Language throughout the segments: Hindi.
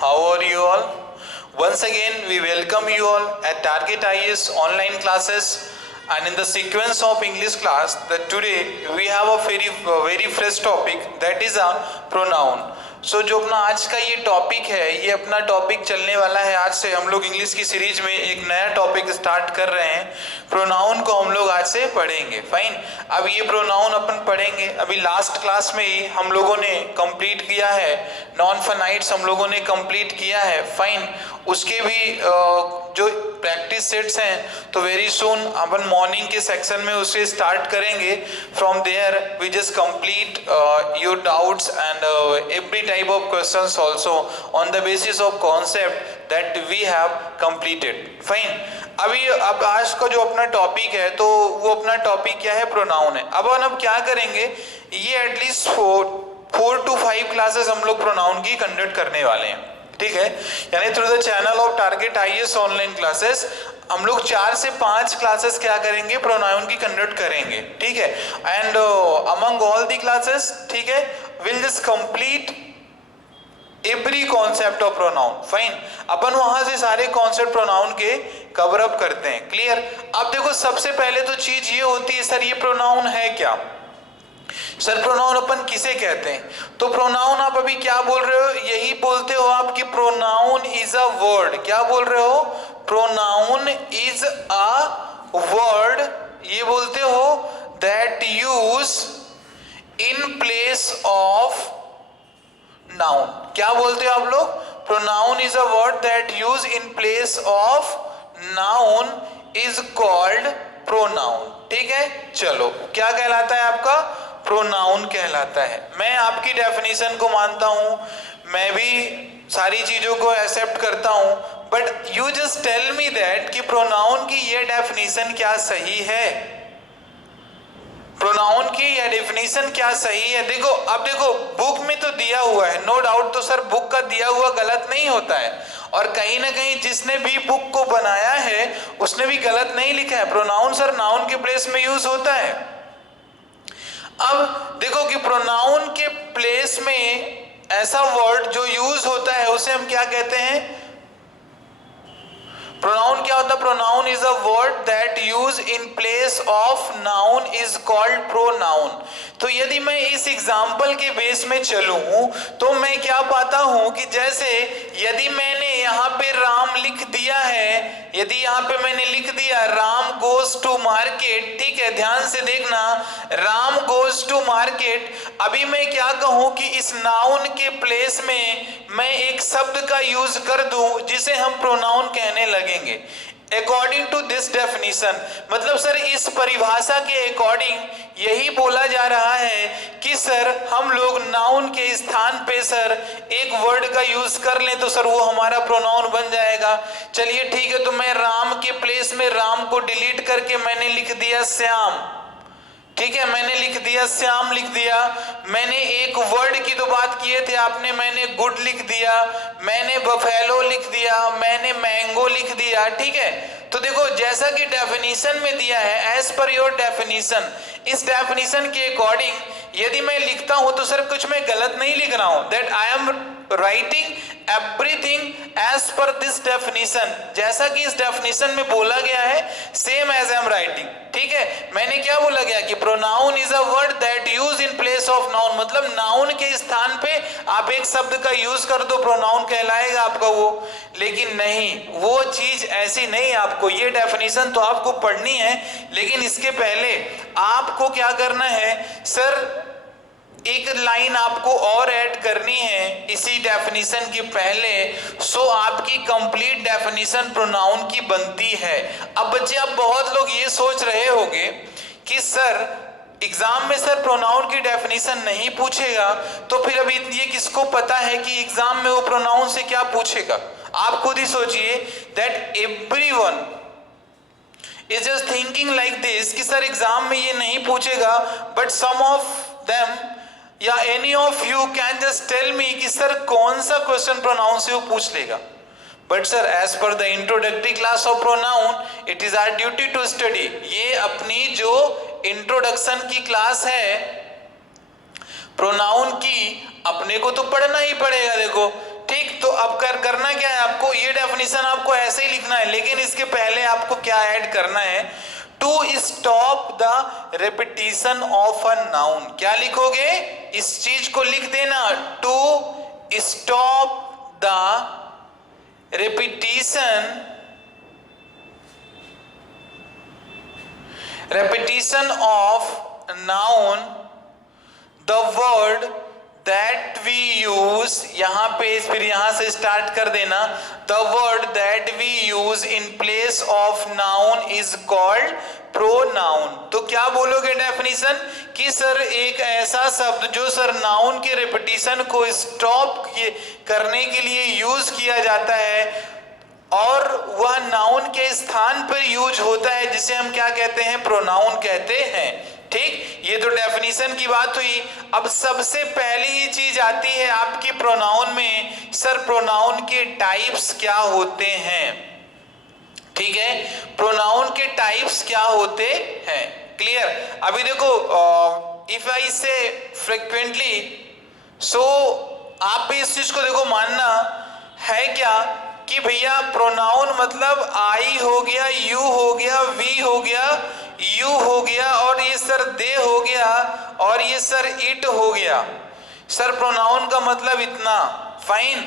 How are you all? Once again, we welcome you all at Target IAS online classes. And in the sequence of English class, that today we have a very fresh topic, that is a pronoun. सो जो अपना आज का ये टॉपिक है, ये अपना टॉपिक चलने वाला है। आज से हम लोग इंग्लिश की सीरीज में एक नया टॉपिक स्टार्ट कर रहे हैं। प्रोनाउन को हम लोग आज से पढ़ेंगे। फाइन, अब ये प्रोनाउन अपन पढ़ेंगे। अभी लास्ट क्लास में ही हम लोगों ने कंप्लीट किया है, नॉन फाइनाइट्स हम लोगों ने कंप्लीट किया है। फाइन, उसके भी जो प्रैक्टिस सेट्स हैं तो वेरी सून अपन मॉर्निंग के सेक्शन में उसे स्टार्ट करेंगे। From there we just complete your doubts and every type of questions also on the basis of concept that we have completed. Fine, अब आज का जो अपना टॉपिक है तो वो अपना टॉपिक क्या है, प्रोनाउन है। अब क्या करेंगे, ये एटलीस्ट 4 to 5 क्लासेस हम लोग प्रोनाउन की कंडक्ट करने वाले हैं। ठीक है, यानी through the channel of target IAS online classes हम लोग 4 से 5 क्लासेस क्या करेंगे, प्रोनाउन की कंडक्ट करेंगे। ठीक है, and among all the classes, ठीक है, will just complete every concept of pronoun. Fine, अपन वहां से सारे कॉन्सेप्ट प्रोनाउन के कवर अप करते हैं। क्लियर। अब देखो, सबसे पहले तो चीज ये होती है, सर ये प्रोनाउन है क्या? सर प्रोनाउन अपन किसे कहते हैं? तो प्रोनाउन आप अभी क्या बोल रहे हो, यही बोलते हो आप कि प्रोनाउन इज अ वर्ड। क्या बोल रहे हो? प्रोनाउन इज अ वर्ड, ये बोलते हो that use in place of noun. क्या बोलते हो आप लोग? Pronoun is a word that use in place of noun is called pronoun. ठीक है, चलो क्या कहलाता है आपका? प्रोनाउन कहलाता है। मैं आपकी डेफिनेशन को मानता हूं, मैं भी सारी चीजों को एक्सेप्ट करता हूं, but you just tell me that कि प्रोनाउन की ये डेफिनेशन क्या सही है? प्रोनाउन की यह डेफिनेशन क्या सही है? देखो, अब देखो, बुक में तो दिया हुआ है, नो डाउट। तो सर बुक का दिया हुआ गलत नहीं होता है, और कहीं ना कहीं जिसने भी बुक को बनाया है उसने भी गलत नहीं लिखा है। प्रोनाउन सर नाउन के प्लेस में यूज होता है। अब देखो कि प्रोनाउन के प्लेस में ऐसा वर्ड जो यूज होता है उसे हम क्या कहते हैं? प्रोनाउन क्या होता है? Pronoun is a word that use in place of noun is called pronoun. तो यदि मैं इस एग्जांपल के बेस में चलूं तो मैं क्या पाता हूं कि जैसे यदि मैंने यहाँ पे राम लिख दिया है, यदि यहाँ पे मैंने लिख दिया राम गोज टू मार्केट, ठीक है, ध्यान से देखना, राम गोज टू मार्केट। अभी मैं क्या कहूं कि इस नाउन के प्लेस में मैं एक शब्द का यूज कर दूं जिसे हम प्रोनाउन कहने लगेंगे। अकॉर्डिंग टू दिस डेफिनेशन, मतलब सर इस परिभाषा के अकॉर्डिंग यही बोला जा रहा है कि सर हम लोग नाउन के स्थान पे सर एक वर्ड का यूज कर लें तो सर वो हमारा प्रोनाउन बन जाएगा। चलिए ठीक है, तो मैं राम के प्लेस में राम को डिलीट करके मैंने लिख दिया श्याम। ठीक है, मैंने लिख दिया श्याम, लिख दिया। मैंने एक वर्ड की तो बात किए थे आपने, मैंने गुड लिख दिया, मैंने बफेलो लिख दिया, मैंने मैंगो लिख दिया। ठीक है, तो देखो जैसा कि डेफिनेशन में दिया है, एज पर योर डेफिनेशन, इस डेफिनेशन के अकॉर्डिंग यदि मैं लिखता हूं तो सर कुछ मैं गलत नहीं लिख रहा हूं, that I am writing everything as per this definition, जैसा कि इस डेफिनेशन में बोला गया है, same as I am writing. ठीक है, मैंने क्या बोला गया कि pronoun is a word that use in place of noun, मतलब नाउन के स्थान पे आप एक शब्द का यूज कर दो, प्रोनाउन कहलाएगा आपका वो। लेकिन नहीं, वो चीज ऐसी नहीं। आपको ये डेफिनेशन तो आपको पढ़नी है, लेकिन इसके पहले आपको क्या करना है, सर एक लाइन आपको और ऐड करनी है इसी डेफिनेशन के पहले, सो आपकी कंप्लीट डेफिनेशन प्रोनाउन की बनती है। अब बच्चे, आप बहुत लोग ये सोच रहे होंगे कि सर एग्जाम में सर प्रोनाउन की डेफिनेशन नहीं पूछेगा, तो फिर अभी ये किसको पता है कि एग्जाम में वो प्रोनाउन से क्या पूछेगा? आप खुद ही सोचिए that everyone is just thinking like this कि सर एग्जाम में ये नहीं पूछेगा, बट सम ऑफ देम या any of you can just tell me कि सर कौन सा क्वेश्चन प्रोनाउन से वो पूछ लेगा। But sir as per the introductory class of pronoun it is our duty to study. ये अपनी जो इंट्रोडक्शन की क्लास है प्रोनाउन की, अपने को तो पढ़ना ही पड़ेगा। देखो ठीक, तो अब करना क्या है आपको, ये डेफिनेशन आपको ऐसे ही लिखना है, लेकिन इसके पहले आपको क्या ऐड करना है, to stop the repetition of a noun. क्या लिखोगे, इस चीज को लिख देना, to stop the repetition of noun, the word that we use, यहां पे फिर यहां से स्टार्ट कर देना, the word that we use in place of noun is called pronoun। तो क्या बोलोगे डेफिनेशन कि सर एक ऐसा शब्द जो सर नाउन के रिपीटिशन को स्टॉप करने के लिए यूज किया जाता है और वह नाउन के स्थान पर यूज होता है, जिसे हम क्या कहते हैं, प्रोनाउन कहते हैं। ठीक, ये तो डेफिनेशन की बात हुई। अब सबसे पहली ही चीज आती है आपकी प्रोनाउन में, सर प्रोनाउन के टाइप्स क्या होते हैं। ठीक है, प्रोनाउन के टाइप्स क्या होते हैं, क्लियर। अभी देखो, इफ आई से फ्रिक्वेंटली, सो आप भी इस चीज को देखो, मानना है क्या कि भैया प्रोनाउन मतलब आई हो गया, यू हो गया, वी हो गया, यू हो गया, और ये सर दे हो गया, और ये सर इट हो गया। सर प्रोनाउन का मतलब इतना, फाइन,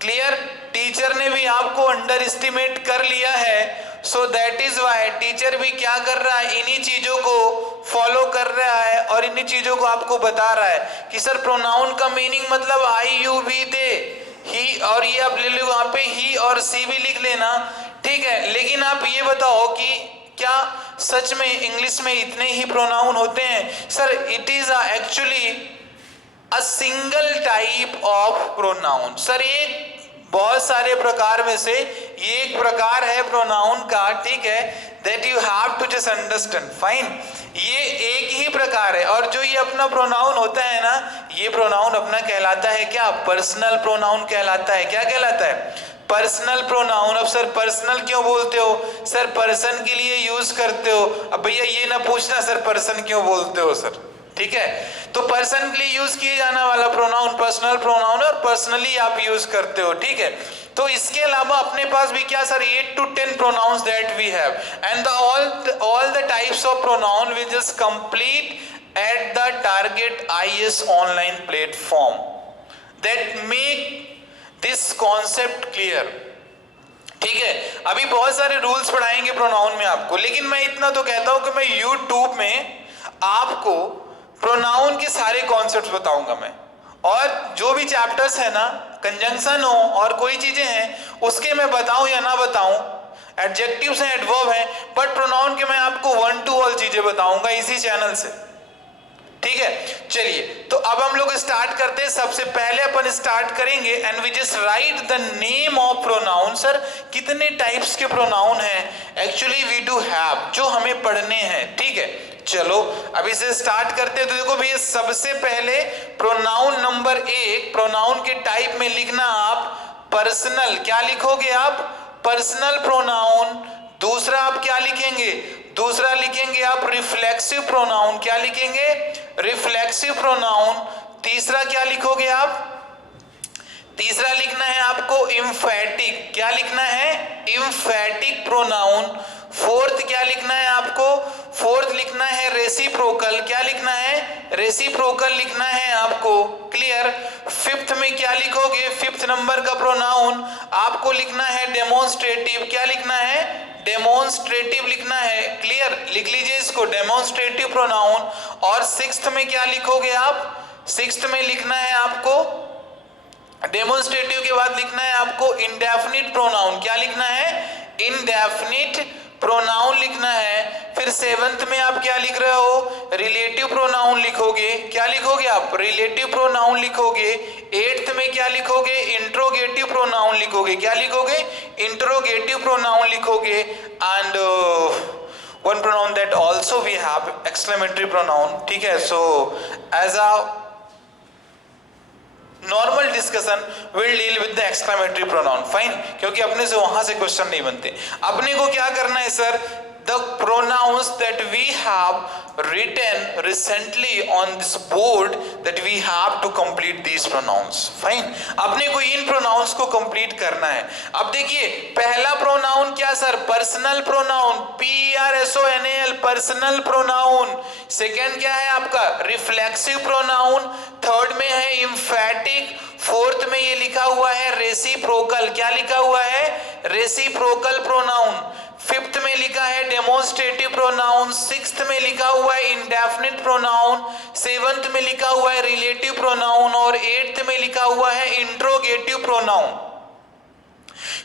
क्लियर। टीचर ने भी आपको अंडर एस्टिमेट कर लिया है, so that is why teacher भी क्या कर रहा है, इन्हीं चीजों को फॉलो कर रहा है और इन्हीं चीजों को आपको बता रहा है कि सर प्रोनाउन का मीनिंग मतलब आई, यू, वी, दे, ही, और ये आप ले लो, वहां पे ही और सी भी लिख लेना, ठीक है। लेकिन आप ये बताओ कि क्या सच में इंग्लिश में इतने ही प्रोनाउन होते हैं? Sir it is actually a single type of pronoun. Sir एक बहुत सारे प्रकार में से ये एक प्रकार है प्रोनाउन का, ठीक है, that you have to just understand, fine. ये एक ही प्रकार है, और जो ये अपना प्रोनाउन होता है ना, ये प्रोनाउन अपना कहलाता है क्या, पर्सनल प्रोनाउन कहलाता है। क्या कहलाता है, पर्सनल प्रोनाउन। अब सर पर्सनल क्यों बोलते हो, सर पर्सन के लिए यूज करते हो। अब भैया ये ना पूछना सर पर्सन क्यों बोलते हो सर, ठीक है। तो पर्सन के लिए यूज किए जाने वाला प्रोनाउन पर्सनल प्रोनाउन है, और पर्सनली आप यूज करते हो, ठीक है। तो इसके अलावा अपने पास भी क्या sir 8 to 10 pronouns that we have, and all the types of pronoun we just complete at the target IS online platform that make this concept clear। ठीक है, अभी बहुत सारे रूल्स पढ़ाएंगे प्रोनाउन में आपको, लेकिन मैं इतना तो कहता हूं कि मैं YouTube में आपको प्रोनाउन के सारे कॉन्सेप्ट्स बताऊंगा मैं, और जो भी चैप्टर्स है ना, कंजंक्शन हो और कोई चीजें हैं उसके मैं बताऊं या ना बताऊं, एडजेक्टिव्स हैं, एडवर्ब हैं, बट प्रोनाउन के मैं आपको 1 to all चीजें बताऊंगा इसी चैनल से, ठीक है। चलिए, तो अब हम लोग स्टार्ट करते हैं। सबसे पहले अपन स्टार्ट करेंगे and we just write the name of pronoun. Sir कितने टाइप्स के प्रोनाउन हैं एक्चुअली वी डू हैव, जो हमें पढ़ने हैं, ठीक है। चलो अभी से स्टार्ट करते हैं। तो देखो भैया, सबसे पहले प्रोनाउन नंबर 1, प्रोनाउन के टाइप में लिखना आप पर्सनल। क्या लिखोगे आप, पर्सनल प्रोनाउन। दूसरा आप क्या लिखेंगे, दूसरा लिखेंगे आप रिफ्लेक्सिव प्रोनाउन। क्या लिखेंगे, रिफ्लेक्सिव प्रोनाउन। तीसरा क्या लिखोगे आप, तीसरा लिखना है आपको इम्फेटिक। क्या लिखना है, इम्फेटिक प्रोनाउन। फोर्थ क्या लिखना है आपको, फोर्थ लिखना है रेसिप्रोकल। क्या लिखना है, रेसिप्रोकल लिखना है आपको, क्लियर। फिफ्थ में क्या लिखोगे, फिफ्थ नंबर का प्रोनाउन आपको लिखना है डेमोन्स्ट्रेटिव। क्या लिखना है, डेमोन्स्ट्रेटिव लिखना है, क्लियर, लिख लीजिए इसको, डेमोन्स्ट्रेटिव प्रोनाउन। और सिक्स्थ में क्या लिखोगे आप, सिक्स्थ में लिखना है आपको, डेमोन्स्ट्रेटिव के बाद लिखना है आपको इंडेफिनिट प्रोनाउन। क्या लिखना है, इंडेफिनिट प्रोनाउन लिखना है। फिर सेवंथ में आप क्या लिख रहे हो, रिलेटिव प्रोनाउन लिखोगे। क्या लिखोगे आप, रिलेटिव प्रोनाउन लिखोगे। एट्थ में क्या लिखोगे, इंट्रोगेटिव प्रोनाउन लिखोगे। क्या लिखोगे, इंट्रोगेटिव प्रोनाउन लिखोगे। And one pronoun that also we have, exclamatory pronoun, ठीक है। So as a normal discussion will deal with the exclamatory pronoun, fine, क्योंकि अपने से वहां से क्वेश्चन नहीं बनते। अपने को क्या करना है sir, the pronouns that we have written recently on this board, that we have to complete these pronouns. Fine. अपने को इन pronouns को complete करना है. अब देखिए पहला pronoun क्या sir? Personal pronoun, PERSONAL, personal pronoun. Second क्या है आपका? Reflexive pronoun. थर्ड में है emphatic. फोर्थ में ये लिखा हुआ है रेसिप्रोकल. क्या लिखा हुआ है? Reciprocal pronoun. फिफ्थ में लिखा है डेमोन्स्ट्रेटिव प्रोनाउन. सिक्स्थ में लिखा हुआ है इंडेफिनिट प्रोनाउन. सेवंथ में लिखा हुआ है रिलेटिव प्रोनाउन. और एट्थ में लिखा हुआ है इंट्रोगेटिव प्रोनाउन.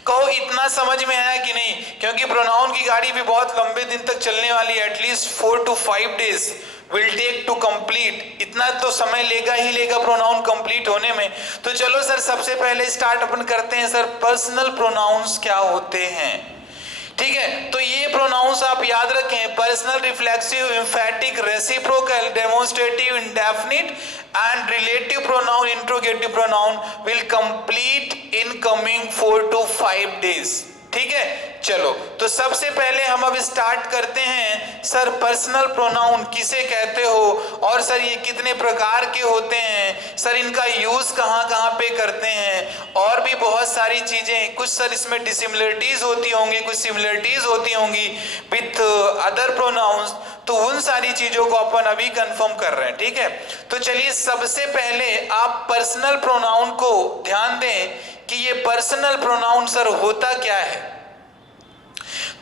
कहो इतना समझ में आया कि नहीं? क्योंकि प्रोनाउन की गाड़ी भी बहुत लंबे दिन तक चलने वाली है. At least 4 to 5 days will take to complete. इतना तो समय लेगा ही लेगा प्रोनाउन कंप्लीट होने में. तो चलो सर सबसे पहले स्टार्ट अपन करते हैं सर पर्सनल प्रोनाउंस क्या होते हैं. ठीक है, तो ये प्रोनाउंस आप याद रखें. Personal, reflexive, एम्फैटिक, reciprocal, demonstrative, indefinite and relative pronoun, interrogative pronoun will complete in coming 4 to 5 days. ठीक है, चलो तो सबसे पहले हम अब स्टार्ट करते हैं सर पर्सनल प्रोनाउन किसे कहते हो और सर ये कितने प्रकार के होते हैं, सर इनका यूज कहाँ कहाँ पे करते हैं और भी बहुत सारी चीजें. कुछ सर इसमें डिसिमिलरिटीज होती होंगी, कुछ सिमिलरिटीज होती होंगी विथ अदर प्रोनाउंस. तो उन सारी चीजों को अपन अभी कंफर्म कर रहे हैं. ठीक है, तो चलिए सबसे पहले आप पर्सनल प्रोनाउन को ध्यान दें कि ये पर्सनल प्रोनाउन सर होता क्या है.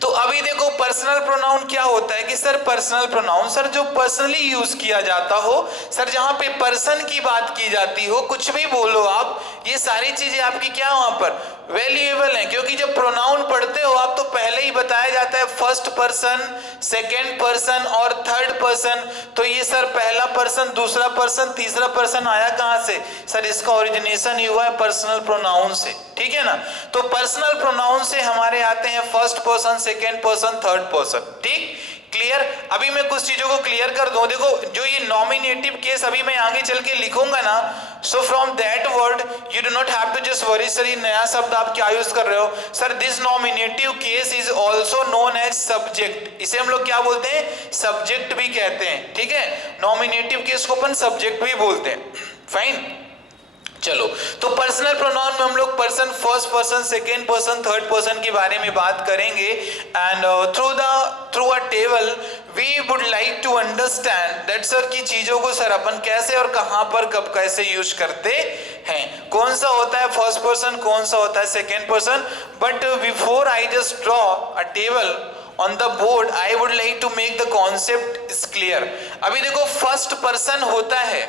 तो अभी देखो पर्सनल प्रोनाउन क्या होता है कि सर पर्सनल प्रोनाउन सर जो पर्सनली यूज किया जाता हो, सर जहां पे पर्सन की बात की जाती हो, कुछ भी बोलो आप, ये सारी चीजें आपकी क्या वहां पर वैल्यूएबल है. क्योंकि जब प्रोनाउन पढ़ते हो आप तो पहले ही बताया जाता है फर्स्ट पर्सन, सेकेंड पर्सन और थर्ड पर्सन. तो ये सर पहला पर्सन, दूसरा पर्सन, तीसरा पर्सन आया कहां से? सर इसका ओरिजिनेशन ही हुआ है पर्सनल प्रोनाउन से. ठीक है ना, तो पर्सनल प्रोनाउन से हमारे आते हैं first person, second person, third person. ठीक, क्लियर. अभी मैं कुछ चीजों को क्लियर कर दूं. देखो जो ये नॉमिनेटिव केस अभी मैं आगे चल के लिखूंगा ना, so from that word you do not have to just worry sir ये नया शब्द आप क्या यूज कर रहे हो. Sir this nominative case is also known as subject. इसे हम लोग क्या बोलते हैं? सब्जेक्ट भी कहते हैं. ठीक है, नॉमिनेटिव केस को अपन सब्जेक्ट भी बोलते हैं. फाइन, चलो तो पर्सनल प्रोनाउन में हम लोग person, first person, second person, third person के बारे में बात करेंगे. And through a table we would like to understand that sir की चीजों को सर अपन कैसे और कहां पर कब कैसे यूज करते हैं, कौन सा होता है फर्स्ट पर्सन, कौन सा होता है second person. But before I just draw a table on the board I would like to make the concept is clear. अभी देखो फर्स्ट पर्सन होता है.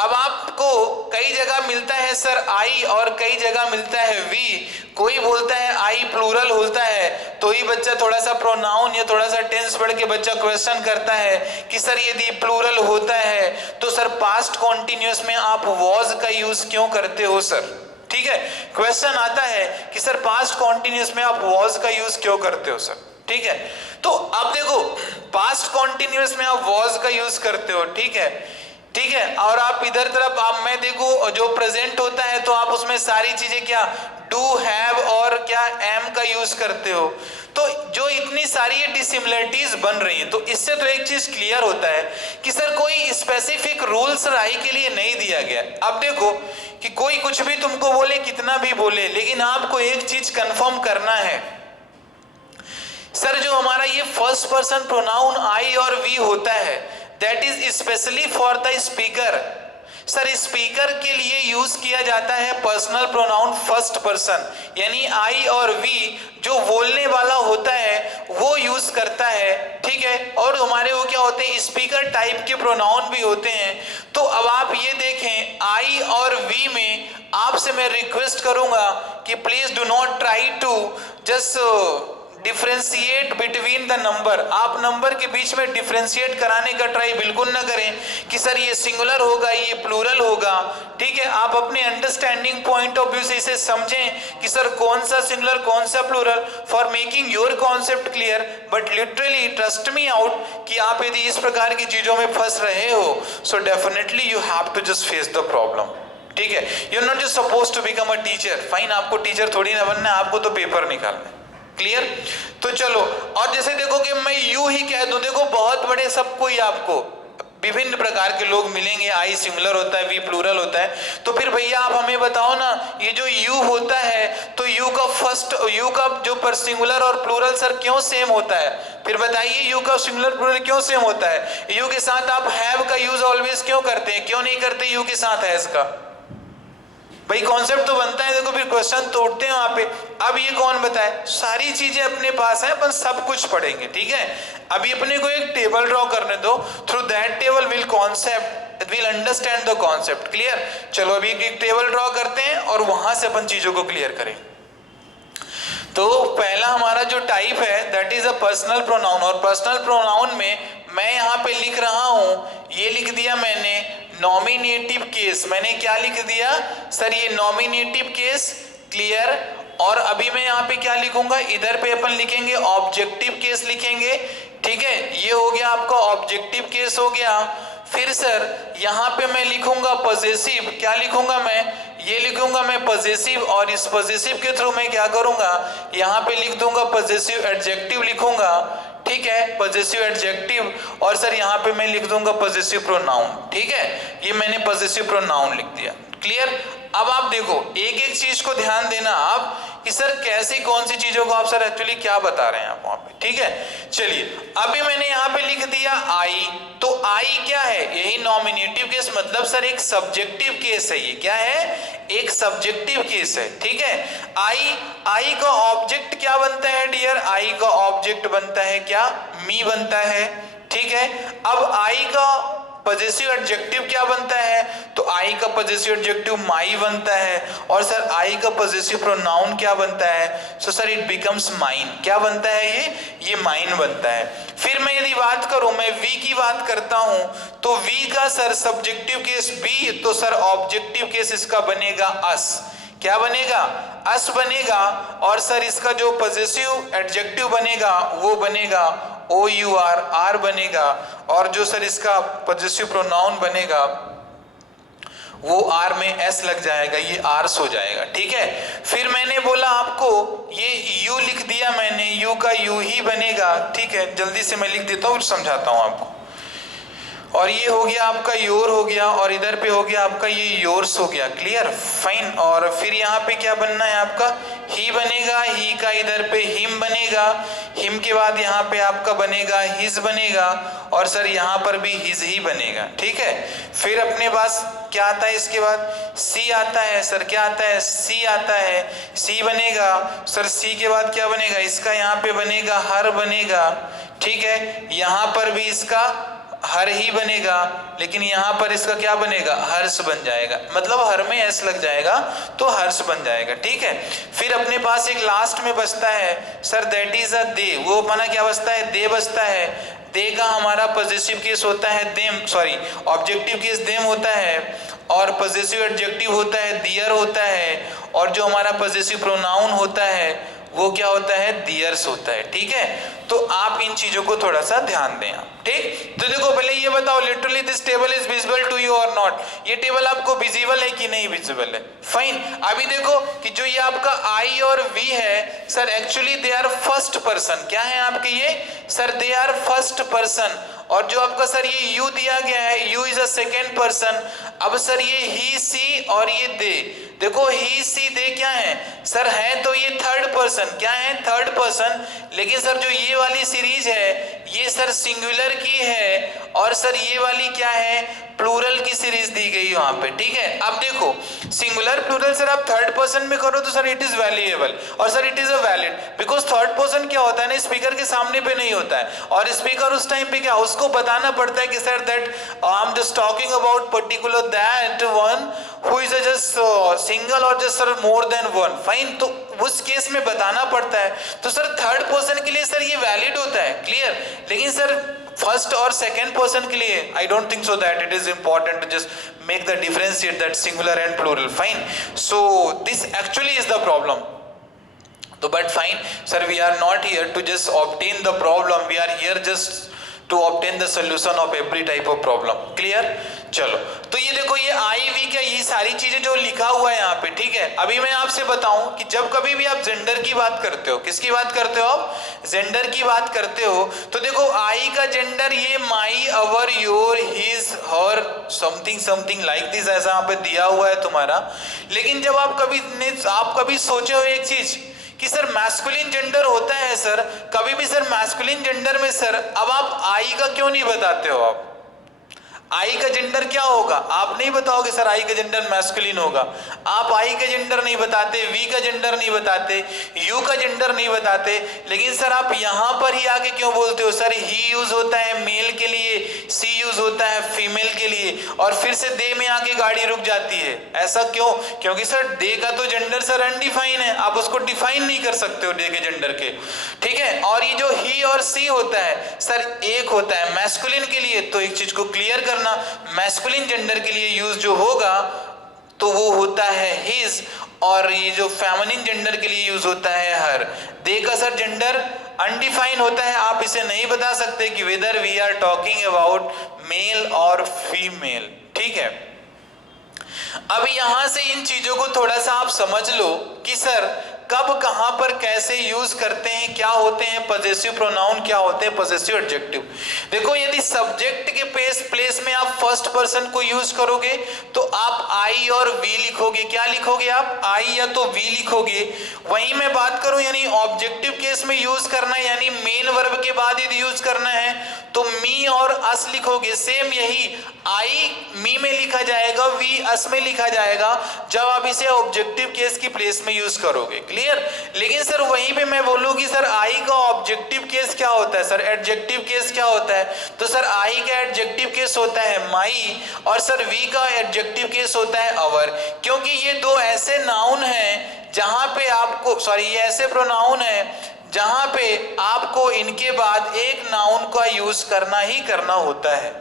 अब आपको कई जगह मिलता है सर आई और कई जगह मिलता है वी. कोई बोलता है आई प्लूरल होता है तो ही बच्चा थोड़ा सा प्रोनाउन या थोड़ा सा टेंस पढ़ के बच्चा क्वेश्चन करता है कि सर यदि प्लूरल होता है तो सर पास्ट कॉन्टिन्यूअस में आप वॉज का यूज क्यों करते हो सर. ठीक है, क्वेश्चन आता है कि सर पास्ट कॉन्टिन्यूअस में आप वॉज का यूज क्यों करते हो सर. ठीक है, तो अब देखो पास्ट कॉन्टिन्यूअस में आप वॉज का यूज करते हो. ठीक है, ठीक है, और आप इधर तरफ आप मैं देखो जो प्रेजेंट होता है तो आप उसमें सारी चीजें क्या डू, हैव और क्या एम का यूज करते हो. तो जो इतनी सारी ये डिसिमिलरिटीज बन रही है तो इससे तो एक चीज क्लियर होता है कि सर कोई स्पेसिफिक रूल्स राई के लिए नहीं दिया गया. अब देखो कि कोई कुछ भी तुमको बोले, कितना भी बोले, लेकिन आपको एक चीज कंफर्म करना है सर जो हमारा ये फर्स्ट पर्सन प्रोनाउन आई और वी होता है that is specially for the speaker. Sir speaker के लिए यूज किया जाता है पर्सनल प्रोनाउन फर्स्ट पर्सन, यानी आई और वी जो बोलने वाला होता है वो यूज करता है. ठीक है, और हमारे वो क्या होते हैं स्पीकर टाइप के प्रोनाउन भी होते हैं. तो अब आप ये देखें आई और वी में आपसे मैं रिक्वेस्ट करूंगा कि please do not try to just differentiate between the number. आप नंबर के बीच में डिफरेंशिएट कराने का ट्राई बिल्कुल ना करें कि सर ये सिंगुलर होगा, ये प्लूरल होगा. ठीक है, आप अपने अंडरस्टैंडिंग पॉइंट ऑफ व्यू से इसे समझें कि सर कौन सा सिंगुलर कौन सा plural for making your concept clear. But literally trust me out कि आप यदि इस प्रकार की चीजों में फंस रहे हो so definitely you have to just face the problem. ठीक है, you are not just supposed to become a teacher. Fine, आपको टीचर थोड़ी ना बनना है, आपको तो पेपर निकालना है. क्लियर? तो चलो, और जैसे देखो कि मैं यू ही कह दूं, देखो बहुत बड़े सबको ही आपको विभिन्न प्रकार के लोग मिलेंगे, आई सिंगुलर होता है, वी प्लूरल होता है, तो फिर भैया आप हमें बताओ ना, ये जो यू होता है तो यू का जो पर सिंगुलर और प्लूरल सर क्यों सेम होता है? फिर बताइए यू का सिंगुलर प्लूरल क्यों सेम होता है? यू के साथ आप हैव का यूज ऑलवेज क्यों करते हैं, क्यों नहीं करते यू के साथ हैज का? भाई कॉन्सेप्ट तो बनता है, देखो फिर क्वेश्चन तोड़ते हैं वहां पे। अब ये कौन बताए? सारी चीजें अपने पास है, अपन सब कुछ पढ़ेंगे, ठीक है? अभी अपने को एक टेबल ड्रॉ करने दो, through that table will understand the concept. Clear? चलो अभी एक टेबल ड्रॉ करते हैं और वहां से अपन चीजों को क्लियर करें। तो पहला हमारा जो टाइप है that is a personal pronoun, और पर्सनल प्रोनाउन में मैं यहाँ पे लिख रहा हूं, ये लिख दिया मैंने नॉमिनेटिव केस। मैंने क्या लिख दिया सर? ये नॉमिनेटिव केस। क्लियर? और अभी मैं यहाँ पे क्या लिखूंगा? इधर पे अपन लिखेंगे ऑब्जेक्टिव केस लिखेंगे, ठीक है? ये हो गया आपका ऑब्जेक्टिव केस हो गया। फिर सर यहाँ पे मैं लिखूंगा पॉजेसिव। क्या लिखूंगा मैं? ये लिखूंगा मैं पॉजेसिव, और इस पॉजेसिव के थ्रू मैं क्या करूंगा? यहाँ पे लिख दूंगा पॉजेसिव एडजेक्टिव लिखूंगा, ठीक है? पॉजेसिव एडजेक्टिव, और सर यहाँ पे मैं लिख दूंगा पॉजेसिव प्रोनाउन, ठीक है? ये मैंने पॉजेसिव प्रोनाउन लिख दिया। क्लियर? अब आप देखो एक एक चीज को ध्यान देना आप कि सर कैसे कौन सी चीजों को आप सर एक्चुअली क्या बता रहे हैं आप वहां पे, ठीक है? चलिए अभी मैंने यहाँ पे लिख दिया आई, तो आई क्या है? यही नॉमिनेटिव केस, मतलब सर एक सब्जेक्टिव केस है। ये क्या है? एक सब्जेक्टिव केस है, ठीक है? आई का ऑब्जेक्ट क्या बनता है डियर? आई का ऑब्जेक्ट बनता है क्या? मी बनता है, ठीक है? अब आई का पॉजेसिव एडजेक्टिव क्या बनता है? तो आई का पॉजेसिव एडजेक्टिव माई बनता है, और सर आई का पॉजेसिव प्रोनाउन क्या बनता है? So sir it becomes mine. क्या बनता है ये माइन बनता है। फिर मैं यदि बात करूं, मैं वी की बात करता हूं, तो वी का सर सब्जेक्टिव केस बी, तो सर ऑब्जेक्टिव केस इसका बनेगा अस। क्या बनेगा? अस बनेगा, और सर इसका जो पॉजेसिव एडजेक्टिव बनेगा वो बनेगा OUR, आर बनेगा, और जो सर इसका पॉजेसिव प्रोनाउन बनेगा वो आर में एस लग जाएगा, ये आर्स हो जाएगा, ठीक है? फिर मैंने बोला आपको ये यू लिख दिया मैंने, यू का यू ही बनेगा, ठीक है? जल्दी से मैं लिख देता हूँ, समझाता हूँ आपको। और ये हो गया आपका योर हो गया, और इधर पे हो गया आपका ये योर्स हो गया। क्लियर? फाइन। और फिर यहाँ पे क्या बनना है आपका? ही बनेगा, ही का इधर पे हिम बनेगा, हिम के बाद यहाँ पे आपका बनेगा हिज बनेगा, और सर यहाँ पर भी हिज ही बनेगा, ठीक है? फिर अपने पास क्या आता है इसके बाद? सी आता है सर। क्या आता है? सी आता है, सी बनेगा सर। सी के बाद क्या बनेगा? इसका यहाँ पे बनेगा हर बनेगा, ठीक है? यहाँ पर भी इसका हर ही बनेगा, लेकिन यहां पर इसका क्या बनेगा? हर्ष बन जाएगा, मतलब हर में एस लग जाएगा तो हर्ष बन जाएगा, ठीक है? फिर अपने पास एक लास्ट में बचता है सर दैट इज अ दे। वो अपना क्या बचता है? दे बचता है। दे का हमारा पॉजिटिव केस होता है them, sorry objective case them होता है, और पॉजिटिव एडजेक्टिव होता है दियर होता है, और जो हमारा पॉजिटिव प्रोनाउन होता है वो क्या होता है? दियर्स होता है, ठीक है? तो आप इन चीजों को थोड़ा सा ध्यान दें, ठीक? तो देखो पहले ये बताओ, literally this table is visible to you और नॉट? ये टेबल आपको विजिबल है कि नहीं विजिबल है? फाइन। अभी देखो कि जो ये आपका आई और वी है sir, actually they are first person. क्या है आपके ये sir? They are first person. और जो आपका सर ये यू दिया गया है, you is a second person. अब सर ये ही सी और ये दे, देखो ही सी दे क्या है सर? है तो ये थर्ड पर्सन। क्या है? Third person. लेकिन सर जो ये वाली सीरीज है ये सर सिंगुलर की है, और सर ये वाली क्या है? प्लूरल की सीरीज दी गई वहां पे, ठीक है? अब देखो सिंगुलर प्लूरल सर आप थर्ड पर्सन में करो तो सर इट इज वैल्यूएबल, और sir it is a valid, because third person क्या होता है ना, स्पीकर के सामने पे नहीं होता है, और स्पीकर उस टाइम पे क्या उसको बताना पड़ता है कि sir that I am just talking about particular that one who is just single or just sir more than one. Fine. तो उस केस में बताना पड़ता है, तो सर थर्ड पर्सन के लिए सर ये वैलिड होता है। क्लियर? लेकिन सर फर्स्ट और सेकेंड पर्सन के लिए I don't think so that it is important to just make the differentiate that singular and plural. Fine. So this actually is the problem. तो but fine sir, we are not here to just obtain the problem, we are here just to obtain the solution of every type of problem. Clear? चलो, तो ये देखो, ये आई वी क्या, ये सारी चीजें जो लिखा हुआ है यहाँ पे, ठीक है। अभी मैं आपसे बताऊं कि जब कभी भी आप जेंडर की बात करते हो, किसकी बात करते हो आप? जेंडर की बात करते हो, तो देखो आई का जेंडर ये my, our, your, his, her, something something like this, ऐसा यहाँ पे दिया हुआ है तुम्हारा। लेकिन जब आप कभी सोचे हो एक चीज कि सर मैस्कुलिन जेंडर होता है सर, कभी भी सर मैस्कुलिन जेंडर में सर, अब आप आई का क्यों नहीं बताते हो? आप आई का जेंडर क्या होगा? आप नहीं बताओगे सर आई का जेंडर मैस्कुलिन होगा, आप आई का जेंडर नहीं बताते, वी का जेंडर नहीं बताते, यू का जेंडर नहीं बताते, लेकिन सर आप यहां पर ही आके क्यों बोलते हो सर ही यूज होता है मेल के लिए, सी यूज होता है फीमेल के लिए, और फिर से दे में आके गाड़ी रुक जाती है? ऐसा क्यों? क्योंकि सर दे का तो जेंडर सर अनडिफाइन है, आप उसको डिफाइन नहीं कर सकते हो डे के जेंडर के, ठीक है। और ये जो ही और सी होता है सर एक होता है मैस्कुलिन के लिए, तो एक चीज को क्लियर करना, मैस्कुलिन जेंडर के लिए यूज जो होगा तो वो होता है हिज, और ये जो फेमिनिन जेंडर के लिए यूज होता है हर। दे का सर जेंडर अनडिफाइन होता है, आप इसे नहीं बता सकते कि whether we are talking about male और फीमेल, ठीक है। अब यहां से इन चीजों को थोड़ा सा आप समझ लो कि सर कब कहां पर कैसे यूज करते हैं, क्या होते हैं पजेसिव प्रोनाउन, क्या होते हैं पजेसिव एडजेक्टिव। देखो, यदि सब्जेक्ट के प्लेस में आप फर्स्ट पर्सन को यूज करोगे तो आप आई और वी लिखोगे। क्या लिखोगे आप? आई या तो वी लिखोगे। वहीं मैं बात करूं यानी ऑब्जेक्टिव केस में यूज करना है, यानी मेन वर्ब के बाद यदि यूज करना है तो मी और अस लिखोगे। सेम यही आई मी में लिखा जाएगा, वी अस में लिखा जाएगा जब आप इसे ऑब्जेक्टिव केस की प्लेस में यूज करोगे। क्लियर? लेकिन सर वहीं पे मैं बोलूं कि सर आई का ऑब्जेक्टिव केस क्या होता है, सर एडजेक्टिव केस क्या होता है, तो सर आई का एडजेक्टिव केस होता है माई, और सर वी का एडजेक्टिव केस होता है अवर। क्योंकि ये दो ऐसे नाउन हैं जहां पे आपको, सॉरी ये ऐसे प्रोनाउन है जहां पे आपको इनके बाद एक नाउन का यूज करना ही करना होता है,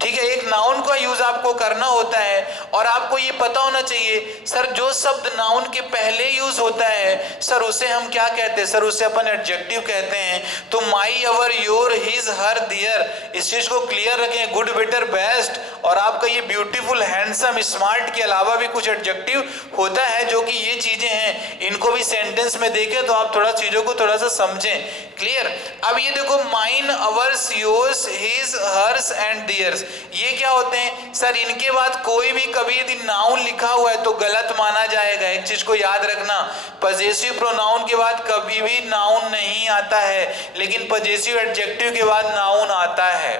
ठीक है। एक नाउन का यूज आपको करना होता है, और आपको ये पता होना चाहिए सर जो शब्द नाउन के पहले यूज होता है सर उसे हम क्या कहते हैं, सर उसे अपन एडजेक्टिव कहते हैं। तो माई, our, your, his, her, there, इस चीज को क्लियर रखें, गुड, बेटर, बेस्ट, और आपका ये ब्यूटीफुल, हैंडसम, स्मार्ट के अलावा भी कुछ एडजेक्टिव होता है जो कि ये चीजें हैं, इनको भी सेंटेंस में देखें तो आप थोड़ा चीजों को थोड़ा सा समझें। क्लियर? अब ये देखो mine, ours, yours, his, hers and theirs, ये क्या होते हैं सर? इनके बाद कोई भी कभी यदि नाउन लिखा हुआ है तो गलत माना जाएगा। एक चीज को याद रखना, पजेसिव प्रोनाउन के बाद कभी भी नाउन नहीं आता है, लेकिन पजेसिव एडजेक्टिव के बाद नाउन आता है,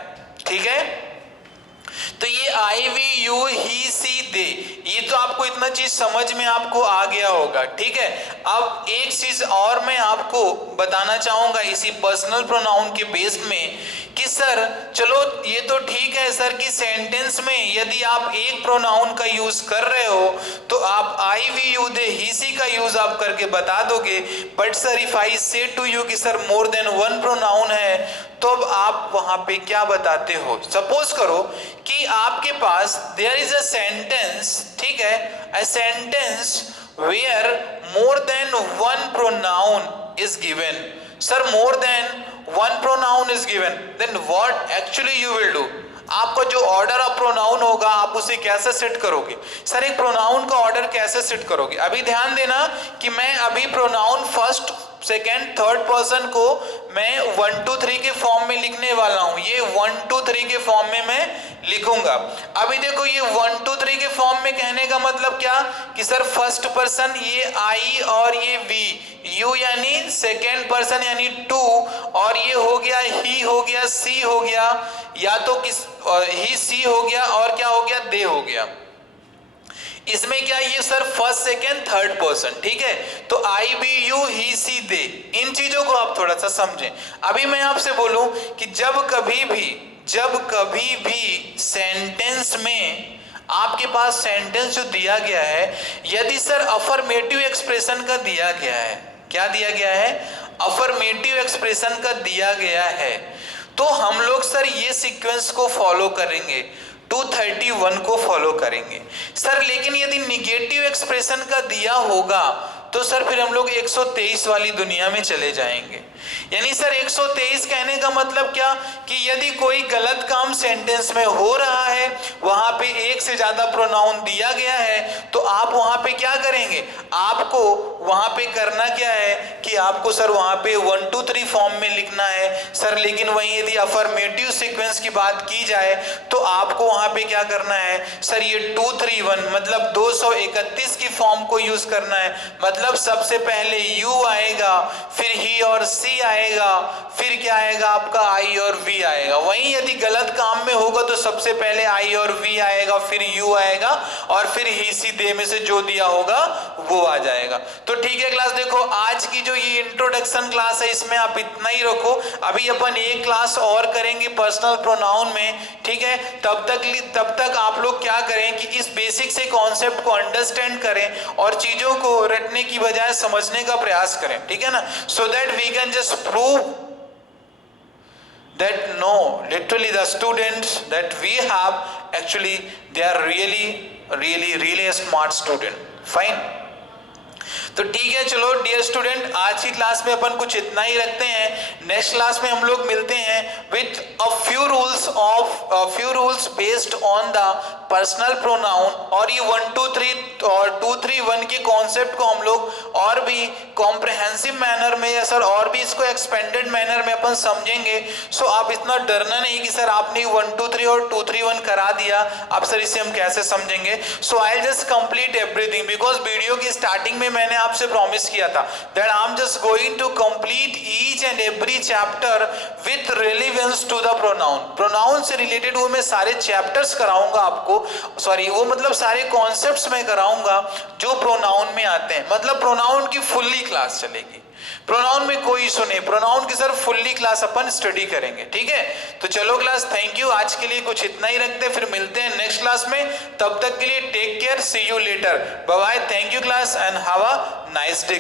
ठीक है। तो ये आई, वी, यू, ही, सी, दे, ये तो आपको इतना चीज समझ में आपको आ गया होगा, ठीक है। अब एक चीज और मैं आपको बताना चाहूंगा इसी पर्सनल प्रोनाउन के बेस में कि सर चलो ये तो ठीक है सर कि सेंटेंस में यदि आप एक प्रोनाउन का यूज कर रहे हो तो आप आई, वी, यू, दे, ही, सी का यूज आप करके बता दोगे, बट सर इफ आई से टू यू कि sir more than one pronoun है तो अब आप वहां पे क्या बताते हो? सपोज करो कि आपके पास देयर इज अ सेंटेंस, ठीक है, a sentence where more than one pronoun is given. Sir more than one pronoun is given, then what actually you will do? आपका जो ऑर्डर ऑफ प्रोनाउन होगा आप उसे कैसे सेट करोगे? सर एक प्रोनाउन का ऑर्डर कैसे सेट करोगे? अभी ध्यान देना कि मैं अभी pronoun first, second, third person को मैं 1 2 3 के फॉर्म में लिखने वाला हूं। ये 1 2 3 के फॉर्म में मैं लिखूंगा। अभी देखो ये 1 2 3 के फॉर्म में कहने का मतलब क्या कि सर फर्स्ट पर्सन ये आई और ये वी, यू यानी सेकेंड पर्सन यानी टू, और ये हो गया ही, हो गया सी, हो गया या तो किस ही, सी हो गया, और क्या हो गया, दे हो गया। इसमें क्या ये sir first, second, third person, ठीक है। तो आई, बी, यू, ही, सी, दे, इन चीजों को आप थोड़ा सा समझें। अभी मैं आपसे बोलूं कि जब कभी भी सेंटेंस में आपके पास सेंटेंस जो दिया गया है, यदि सर अफर्मेटिव एक्सप्रेशन का दिया गया है, क्या दिया गया है? अफर्मेटिव एक्सप्रेशन का दिया गया है, तो हम लोग सर ये सीक्वेंस को फॉलो करेंगे, 231 को फॉलो करेंगे सर। लेकिन यदि निगेटिव एक्सप्रेशन का दिया होगा तो सर फिर हम लोग 123 वाली दुनिया में चले जाएंगे। यानी सर 123 कहने का मतलब क्या कि यदि कोई गलत काम सेंटेंस में हो रहा है, वहां पे एक से ज्यादा प्रोनाउन दिया गया है, तो आप वहां पे क्या करेंगे, आपको वहां पे करना क्या है कि आपको सर वहां पे 1 2 3 फॉर्म में लिखना है सर। लेकिन वहीं यदि अफर्मेटिव सीक्वेंस की बात की जाए तो आपको वहां पे क्या करना है सर, ये 2 3 1 मतलब 231 की फॉर्म को यूज करना है। मतलब सबसे पहले यू आएगा, फिर ही और सी आएगा, फिर क्या आएगा आपका आई और वी आएगा। वहीं यदि गलत काम में होगा तो सबसे पहले आई और वी आएगा, फिर यू आएगा और फिर ही सी दे में से जो दिया होगा वो आ जाएगा। तो ठीक है क्लास, देखो आज की जो ये इंट्रोडक्शन क्लास है इसमें आप इतना ही रखो। अभी अपन एक क्लास और करेंगे पर्सनल प्रोनाउन में, ठीक है। तब तक आप लोग क्या करें कि इस बेसिक से कॉन्सेप्ट को अंडरस्टैंड करें और चीजों को रटने की बजाय समझने का प्रयास करें, ठीक है ना, so that we can just prove that no, literally the students that we have actually they are really a smart student. Fine. तो ठीक है, चलो डियर स्टूडेंट, आज की क्लास में अपन कुछ इतना ही रखते हैं। नेक्स्ट क्लास में हम लोग मिलते हैं with a few rules based on the personal pronoun. और ये 1 2 3 और 2 3 1 के कॉन्सेप्ट को हम लोग और भी कॉम्प्रिहेंसिव मैनर में या सर और भी इसको एक्सपेंडेड मैनर में अपन समझेंगे। सो आप इतना डरना नहीं कि सर आपने 1 2 3 और 2 3 1 करा दिया, अब सर इसे हम कैसे समझेंगे। So I just complete everything because video की स्टार्टिंग में मैंने आपसे प्रॉमिस किया था that I am just going to complete each and every chapter with relevance to the pronoun. Pronoun से रिलेटेड वो मैं सारे चैप्टर्स कराऊंगा आपको, सॉरी वो मतलब सारे कॉन्सेप्ट्स में कराऊंगा जो प्रोनाउन में आते हैं। मतलब प्रोनाउन की फुल्ली क्लास चलेगी, प्रोनाउन में कोई इशू नहीं, प्रोनाउन की सर फुल्ली क्लास अपन स्टडी करेंगे, ठीक है। तो चलो क्लास, थैंक यू, आज के लिए कुछ इतना ही रखते हैं, फिर मिलते हैं नेक्स्ट क्लास में। तब तक के लिए take care, see you later, bye bye, thank you class and have a nice day.